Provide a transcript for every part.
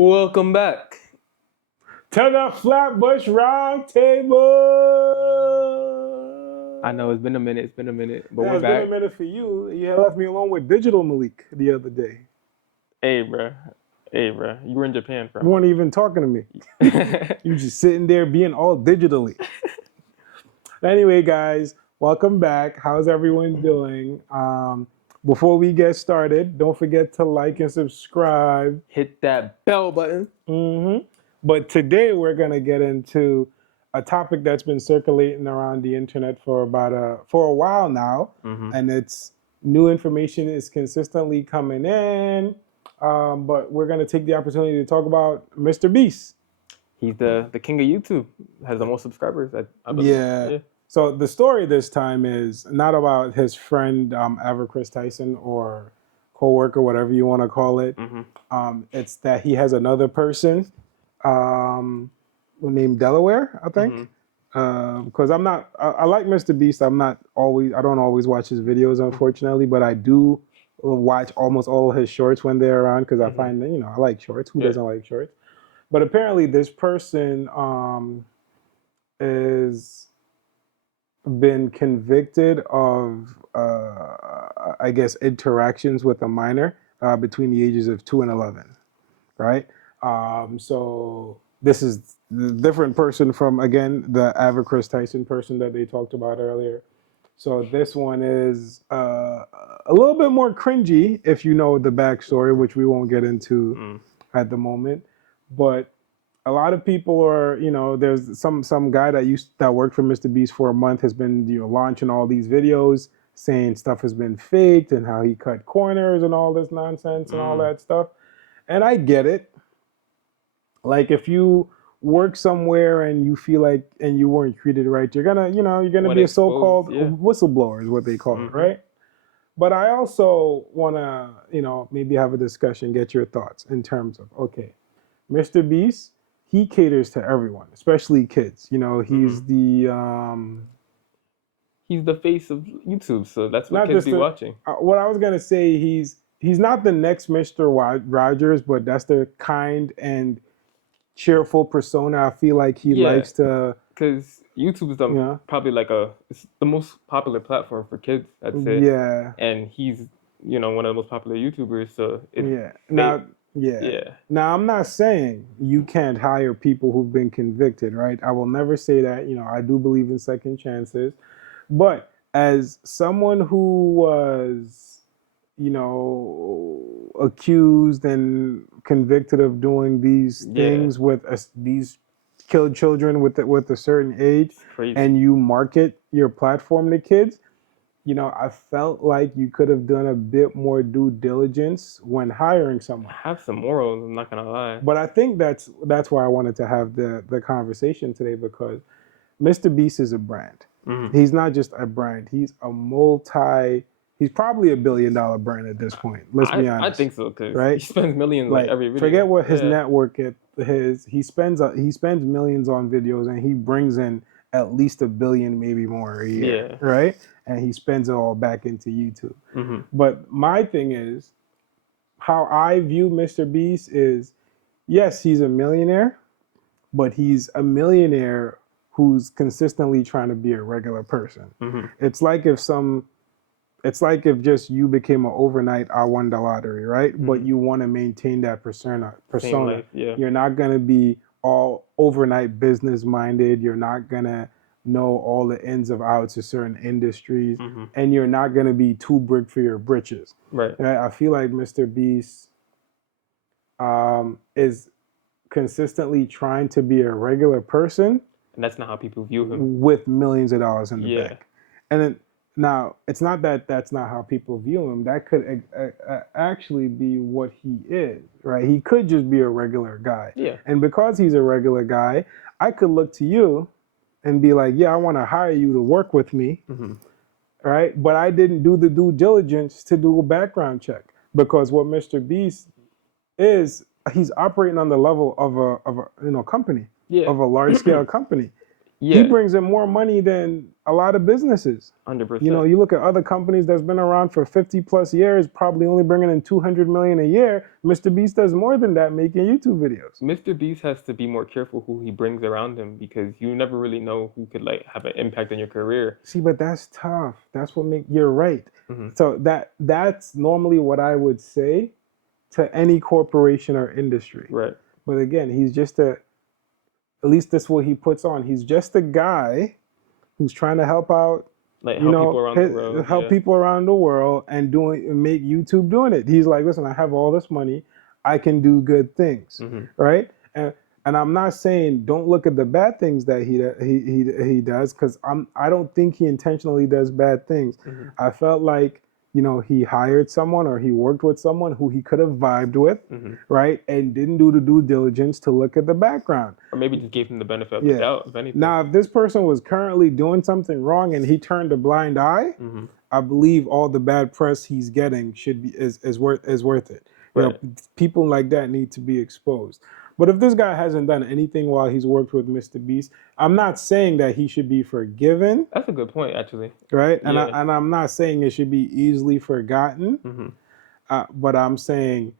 Welcome back. To the Flatbush Round Table. I know it's been a minute, but Yeah, we're it's been a back. minute for you. You left me alone with Digital Malik the other day. Hey, bruh. You were in Japan for a You weren't month. even talking to me. You just sitting there being all digitally. Anyway, guys, welcome back. How's everyone doing? Before we get started, don't forget to like and subscribe. Hit that bell button. But today we're going to get into a topic that's been circulating around the internet for a while now, and it's new information is consistently coming in. But we're going to take the opportunity to talk about Mr. Beast. He's the king of YouTube. Has the most subscribers, I believe. Yeah. So the story this time is not about his friend Chris Tyson or coworker, whatever you want to call it. It's that he has another person named Delaware, I think. Because I like Mr. Beast. I don't always watch his videos, unfortunately, but I do watch almost all his shorts when they're around because I find that, I like shorts. Who doesn't like shorts? But apparently this person is been convicted of, I guess, interactions with a minor between the ages of 2 and 11, right? So this is the different person from, again, the Chris Tyson person that they talked about earlier. So this one is a little bit more cringy if you know the backstory, which we won't get into at the moment. But a lot of people are, there's some guy that worked for Mr. Beast for a month has been launching all these videos saying stuff has been faked and how he cut corners and all this nonsense and all that stuff. And I get it. Like if you work somewhere and you feel like and you weren't treated right, you're gonna be a so-called whistleblower is what they call it, right? But I also wanna, maybe have a discussion, get your thoughts in terms of, okay, Mr. Beast, he caters to everyone, especially kids. He's He's the face of YouTube, so that's what kids be watching. What I was gonna say, he's not the next Mr. Rogers, but that's the kind and cheerful persona I feel like he likes to. Because YouTube is probably it's the most popular platform for kids, I'd say. Yeah. And he's one of the most popular YouTubers, so Now I'm not saying you can't hire people who've been convicted, right? I will never say that. I do believe in second chances, but as someone who was accused and convicted of doing these things with these killed children with a certain age, and you market your platform to kids, I felt like you could have done a bit more due diligence when hiring someone. Have some morals, I'm not gonna lie. But I think that's why I wanted to have the conversation today, because Mr. Beast is a brand. He's not just a brand. He's he's probably $1 billion brand at this point. Let's be honest. I think so, because he spends millions on every video. Forget what his network he spends millions on videos, and he brings in at least $1 billion, maybe more a year, right? And he spends it all back into YouTube. But my thing is, how I view Mr. Beast is, yes, he's a millionaire, but he's a millionaire who's consistently trying to be a regular person. It's like if just you became an overnight I won the lottery, right? But you want to maintain that persona. Life, You're not going to be all overnight business minded. You're not going to know all the ins and outs of certain industries, and you're not going to be too big for your britches. Right. I feel like Mr. Beast is consistently trying to be a regular person. And that's not how people view him. With millions of dollars in the bank. And then, now, it's not that that's not how people view him. That could actually be what he is, right? He could just be a regular guy. Yeah. And because he's a regular guy, I could look to you and be like, yeah, I want to hire you to work with me, right? But I didn't do the due diligence to do a background check, because what Mr. Beast is, he's operating on the level of a company, of a large scale company. He brings in more money than a lot of businesses. 100%. You know, you look at other companies that's been around for 50 plus years, probably only bringing in 200 million a year. Mr. Beast does more than that making YouTube videos. Mr. Beast has to be more careful who he brings around him, because you never really know who could like have an impact on your career. See, but that's tough. That's what you're right. Mm-hmm. So that's normally what I would say to any corporation or industry. Right. But again, he's just at least that's what he puts on. He's just a guy who's trying to help out, like help people around the world. Help people around the world and make YouTube doing it. He's like, listen, I have all this money, I can do good things, right? And I'm not saying don't look at the bad things that he does, because I don't think he intentionally does bad things. I felt like, you know, he hired someone or he worked with someone who he could have vibed with, right? And didn't do the due diligence to look at the background. Or maybe just gave him the benefit of the doubt, if anything. Now, if this person was currently doing something wrong and he turned a blind eye, I believe all the bad press he's getting is worth it. Right. You know, people like that need to be exposed. But if this guy hasn't done anything while he's worked with Mr. Beast, I'm not saying that he should be forgiven. That's a good point, actually. Right? And, I'm not saying it should be easily forgotten. But I'm saying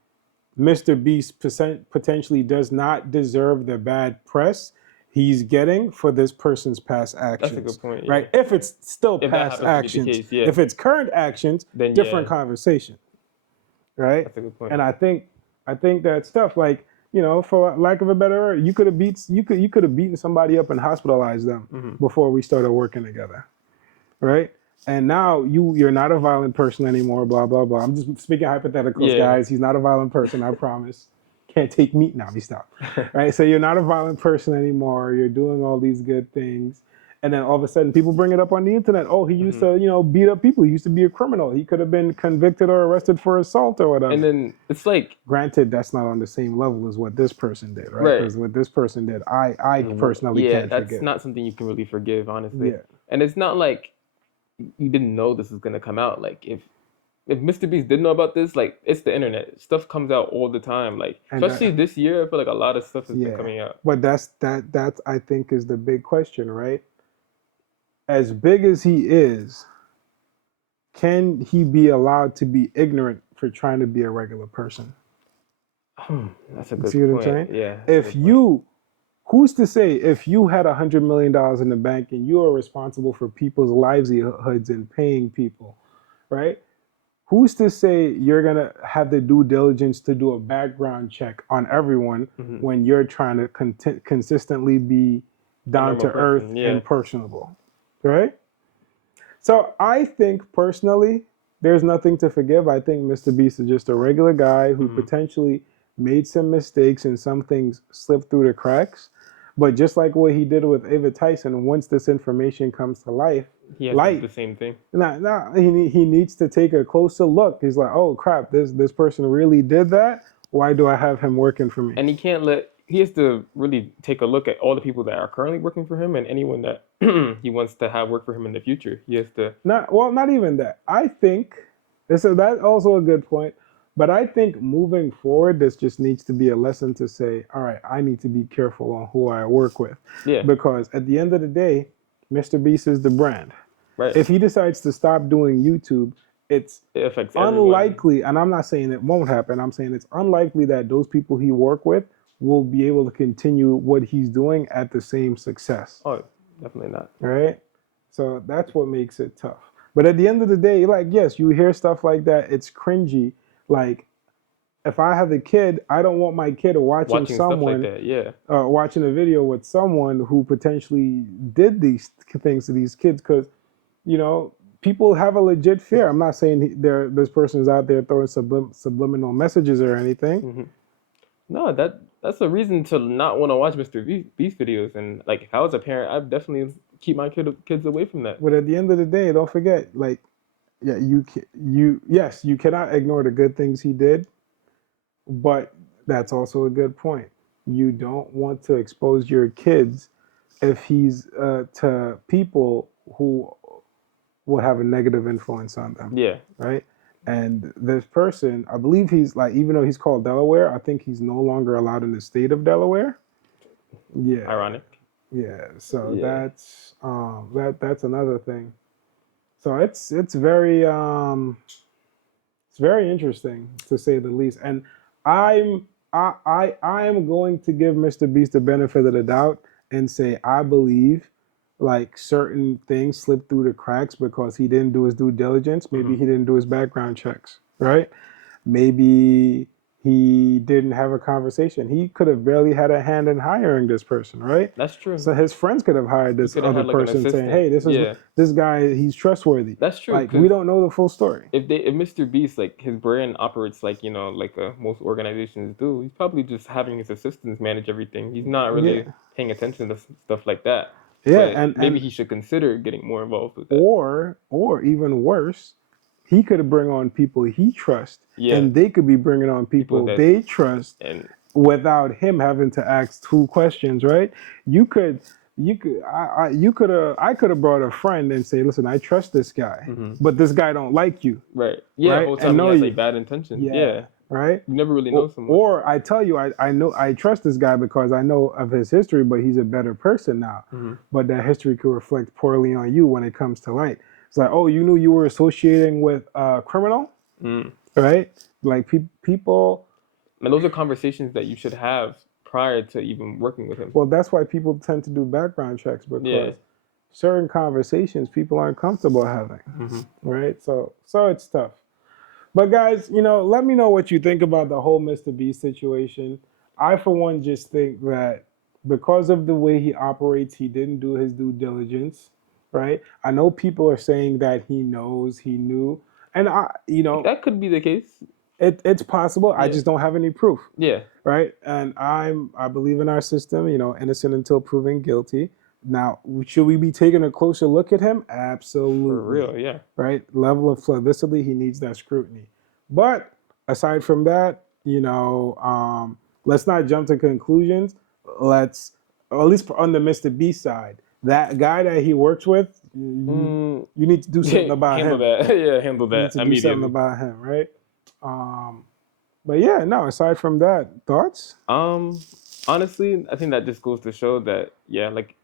Mr. Beast potentially does not deserve the bad press he's getting for this person's past actions. That's a good point. Right? If it's still past actions. If it's current actions, then different conversation. Right? That's a good point. And I think that stuff, like, you know, for lack of a better word, you could have beaten somebody up and hospitalized them before we started working together, right? And now you're not a violent person anymore. Blah blah blah. I'm just speaking hypotheticals, guys. He's not a violent person. I promise. Can't take meat now. We stop. Right? So you're not a violent person anymore. You're doing all these good things. And then all of a sudden people bring it up on the internet. Oh, he used to, you know, beat up people. He used to be a criminal. He could have been convicted or arrested for assault or whatever. And then it's like, granted, that's not on the same level as what this person did, right? Because what this person did, I personally can't forgive. That's not something you can really forgive, honestly. Yeah. And it's not like you didn't know this was gonna come out. Like if Mr. Beast did know about this, like, it's the internet. Stuff comes out all the time. Like, especially this year, I feel like a lot of stuff has been coming out. But that's I think is the big question, right? As big as he is, can he be allowed to be ignorant for trying to be a regular person? That's a good point. See what I'm saying? Yeah. Who's to say if you had $100 million in the bank and you are responsible for people's livelihoods and paying people, right? Who's to say you're going to have the due diligence to do a background check on everyone when you're trying to consistently be down to earth and personable, right? So I think personally, there's nothing to forgive. I think Mr. Beast is just a regular guy who potentially made some mistakes and some things slipped through the cracks. But just like what he did with Ava Tyson, once this information comes to life, he has to do the same thing. He needs to take a closer look. He's like, oh crap, this person really did that. Why do I have him working for me? And he has to really take a look at all the people that are currently working for him and anyone that he wants to have work for him in the future. He has to. Not even that. I think that's also a good point. But I think moving forward, this just needs to be a lesson to say, all right, I need to be careful on who I work with. Yeah. Because at the end of the day, Mr. Beast is the brand. Right. If he decides to stop doing YouTube, it affects unlikely, everyone. And I'm not saying it won't happen, I'm saying it's unlikely that those people he work with will be able to continue what he's doing at the same success. Oh, definitely not. Right? So that's what makes it tough. But at the end of the day, like, yes, you hear stuff like that, it's cringy. Like, if I have a kid, I don't want my kid watching someone, stuff like that, watching a video with someone who potentially did these things to these kids, because, you know, people have a legit fear. I'm not saying this person's out there throwing subliminal messages or anything. No, that's a reason to not want to watch Mr. Beast videos. And like, if I was a parent, I'd definitely keep my kids away from that. But at the end of the day, don't forget, like, you cannot ignore the good things he did, but that's also a good point. You don't want to expose your kids if he's to people who will have a negative influence on them. Yeah. Right? And this person, I believe he's like, even though he's called Delaware, I think he's no longer allowed in the state of Delaware. Yeah. Ironic. Yeah, so Yeah, that's another thing. So it's very interesting to say the least. And I am going to give Mr. Beast the benefit of the doubt and say I believe like certain things slipped through the cracks because he didn't do his due diligence. Maybe he didn't do his background checks, right? Maybe he didn't have a conversation. He could have barely had a hand in hiring this person, right? that's true. So his friends could have hired He this could have other had like an person saying, assistant. "Hey, Yeah, this guy, he's trustworthy." that's true. Like we Because don't know the full story. if Mr. Beast, like his brand operates like like most organizations do, he's probably just having his assistants manage everything. He's not really Yeah. paying attention to stuff like that. Yeah, But maybe and he should consider getting more involved with that. or even worse, he could bring on people he trusts Yeah, and they could be bringing on people people that they trust and without him having to ask two questions, right? You could, I could have brought a friend and say, listen, I trust this guy, mhm. but this guy don't like you, Right. Yeah, the right? whole And time he know has like you, bad intentions. yeah, Yeah, right? you never really know someone. Or I tell you, I know I trust this guy because I know of his history, but he's a better person now. Hmm. But that history could reflect poorly on you when it comes to light. It's like, oh, you knew you were associating with a criminal, Mm. right? Like people. And those are conversations that you should have prior to even working with him. Well, that's why people tend to do background checks Yeah. because certain conversations people aren't comfortable having, Hmm. right? So it's tough. But guys, let me know what you think about the whole Mr. Beast situation. I, for one, just think that because of the way he operates, he didn't do his due diligence, right? I know people are saying that he knows, he knew, and That could be the case. it's possible. I Yeah. just don't have any proof, Yeah. right? And I believe in our system, innocent until proven guilty. Now, should we be taking a closer look at him? For Absolutely, real. Yeah. right? Level of publicity, he needs that scrutiny. But aside from that, let's not jump to conclusions. Let's, or at least on the Mr. B side, that guy that he works with, Mm, you need to do something about handle him. that. Yeah, handle You need that to do something immediately. about him, right? Um, but yeah, no. Aside from that, thoughts? Um, Honestly, I think that just goes to show that, yeah, like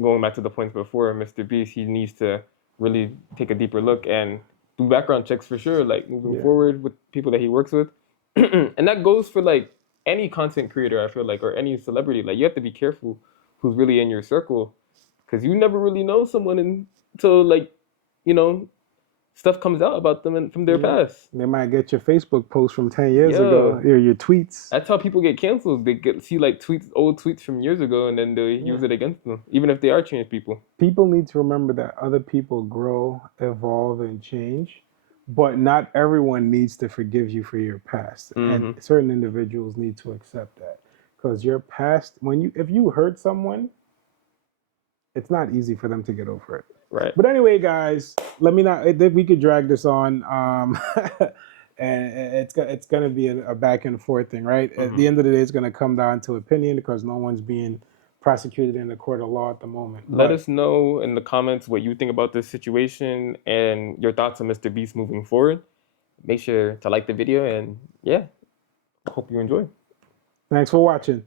going back to the points before, Mr. Beast, he needs to really take a deeper look and do background checks for sure, like moving Yeah. forward with people that he works with. And that goes for like any content creator, I feel like, or any celebrity. Like you have to be careful who's really in your circle because you never really know someone until like, you know, stuff comes out about them and from their Yeah. past. They might get your Facebook post from 10 years ago, Yo, or your tweets. that's how people get canceled. They see like old tweets from years ago, and then they Yeah. use it against them, even if they are changed people. People need to remember that other people grow, evolve, and change, but not everyone needs to forgive you for your past. And Hmm. certain individuals need to accept that. Because your past, if you hurt someone, it's not easy for them to get over it. Right. But anyway, guys, let me not. We could drag this on, and it's gonna be a back and forth thing, right? At Hmm. the end of the day, it's gonna come down to opinion because no one's being prosecuted in a court of law at the moment. Let But us know in the comments what you think about this situation and your thoughts on Mr. Beast moving forward. Make sure to like the video and yeah, hope you enjoy. thanks for watching.